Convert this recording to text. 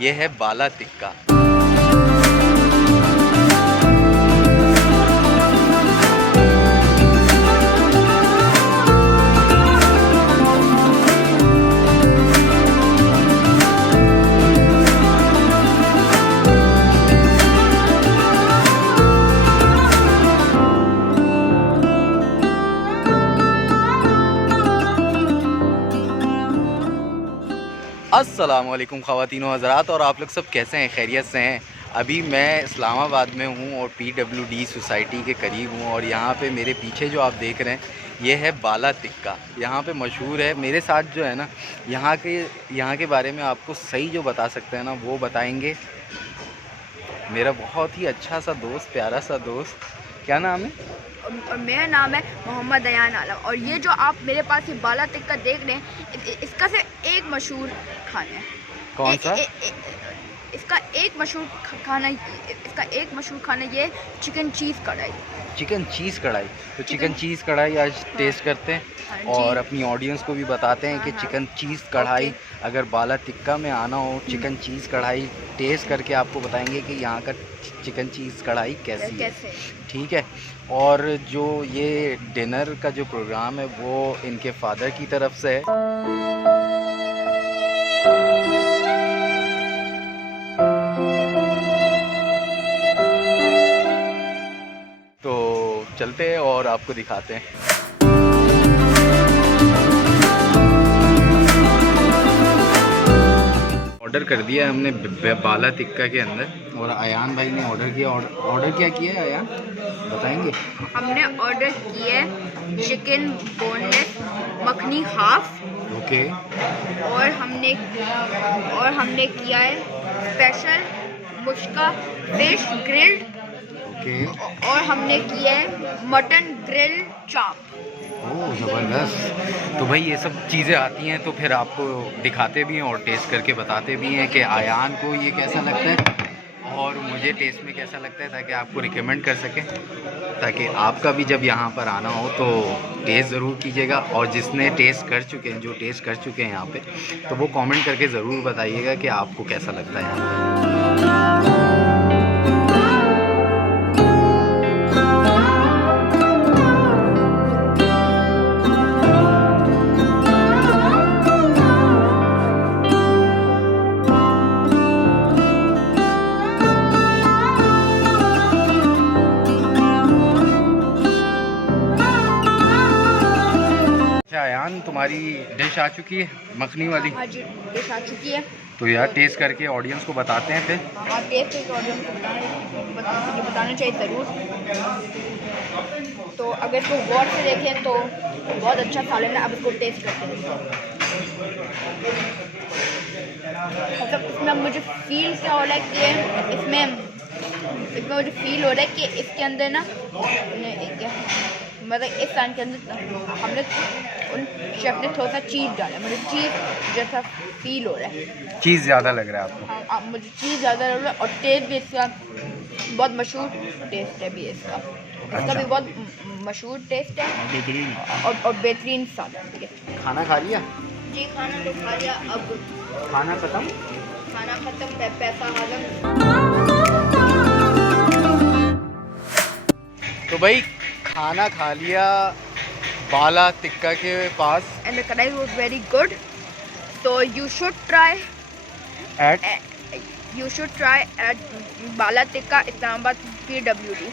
ये है बाला टिक्का। अस्सलामुअलैकुम ख़वातीन व हज़रात, और आप लोग सब कैसे हैं? खैरियत से हैं? अभी मैं इस्लामाबाद में हूँ और PWD सोसाइटी के करीब हूँ, और यहाँ पे मेरे पीछे जो आप देख रहे हैं ये है बाला टिक्का। यहाँ पे मशहूर है। मेरे साथ जो है ना यहाँ के बारे में आपको सही जो बता सकते हैं ना वो बताएंगे मेरा बहुत ही अच्छा सा दोस्त, प्यारा सा दोस्त। क्या नाम है? और मेरा नाम है मोहम्मद अयान आलम। और ये जो आप मेरे पास ये बाला टिक्का देख रहे हैं, इसका सिर्फ एक मशहूर खाना है। कौन सा? इसका एक मशहूर खाना ये चिकन चीज़ कढ़ाई। चिकन चीज़ कढ़ाई। तो चिकन चीज़ कढ़ाई आज टेस्ट करते हैं और अपनी ऑडियंस को भी बताते हैं कि चिकन चीज़ कढ़ाई अगर बाला टिक्का में आना हो, चिकन चीज़ कढ़ाई टेस्ट करके आपको बताएंगे कि यहाँ का चिकन चीज़ कढ़ाई कैसी है। ठीक है। और जो ये डिनर का जो प्रोग्राम है वो इनके फादर की तरफ से है। तो चलते हैं और आपको दिखाते हैं। ऑर्डर कर दिया है हमने बाला टिक्का के अंदर, और अयान भाई ने ऑर्डर किया। ऑर्डर क्या किया है अयान, बताएंगे? हमने ऑर्डर किया है chicken boneless makhani half. Okay. और हमने किया है स्पेशल मुश्का फिश ग्रिल्ड। ओके। और हमने किया है मटन ग्रिल चाप। ओह ज़बरदस्त। तो भाई ये सब चीज़ें आती हैं तो फिर आपको दिखाते भी हैं और टेस्ट करके बताते भी हैं कि अयान को ये कैसा लगता है और मुझे टेस्ट में कैसा लगता है, ताकि आपको रिकमेंड कर सकें, ताकि आपका भी जब यहाँ पर आना हो तो टेस्ट ज़रूर कीजिएगा। और जिसने टेस्ट कर चुके हैं, जो टेस्ट कर चुके हैं यहाँ पे, तो वो कमेंट करके ज़रूर बताइएगा कि आपको कैसा लगता है यहाँ पर। अयान, तुम्हारी डिश आ चुकी है मखनी वाली? हाँ जी, डिश आ चुकी है। तो यार टेस्ट करके ऑडियंस को बताते हैं फिर। हाँ, टेस्ट करके ऑडियंस को बताना चाहिए ज़रूर। तो अगर इसको गौर से देखें तो बहुत अच्छा सालन है। अब इसको टेस्ट करते हैं। मतलब इसमें मुझे फील क्या हो रहा है कि इसमें मुझे फील हो रहा है कि इसके अंदर ना मतलब इस साल के अंदर हमने शेफ ने थोड़ा सा चीज़ डाला। मुझे चीज़ जैसा फील हो रहा है। चीज़ ज़्यादा लग रहा है आपको? हाँ, मुझे चीज़ ज़्यादा लग रहा है। और टेस्ट भी इसका बहुत मशहूर टेस्ट है भी इसका। इसका भी बहुत मशहूर टेस्ट है, बेहतरीन और बेहतरीन सालन है। खाना खा लिया? जी, खाना तो खा लिया। अब खाना ख़त्म? खाना ख़त्म, पैसा हजम। तो भाई खाना खा लिया बाला टिक्का के पास। एंड द कढ़ाई was very good. So you should try at at Bala Tikka, Islamabad, PWD.